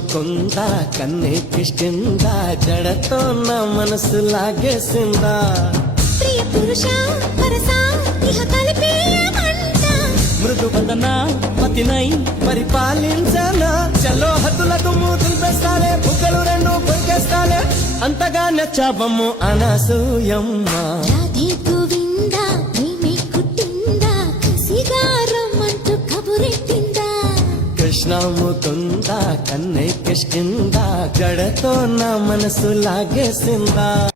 ముకుంద కన్నే కిష్కింద జడతో నా మనసు లాగేసిందా ప్రియ పురుష పరస ఇహ కలిపేయమంట మృదు వదన పతినై పరిపాలించనా చలో హద్దులకు మూతులు పెస్తాలే బుగ్గలు రెండు కొరికేస్తాలే అంతగా నచ్చావమ్ము అనసూయమ్మ రాధే గోవింద ప్రేమే కుట్టిందా కసిగా రమ్మంటూ కబురెట్టిందా కృష్ణ ముకుంద కన్నే కిష్కింద జడతో నా మనసు లాగేసిందా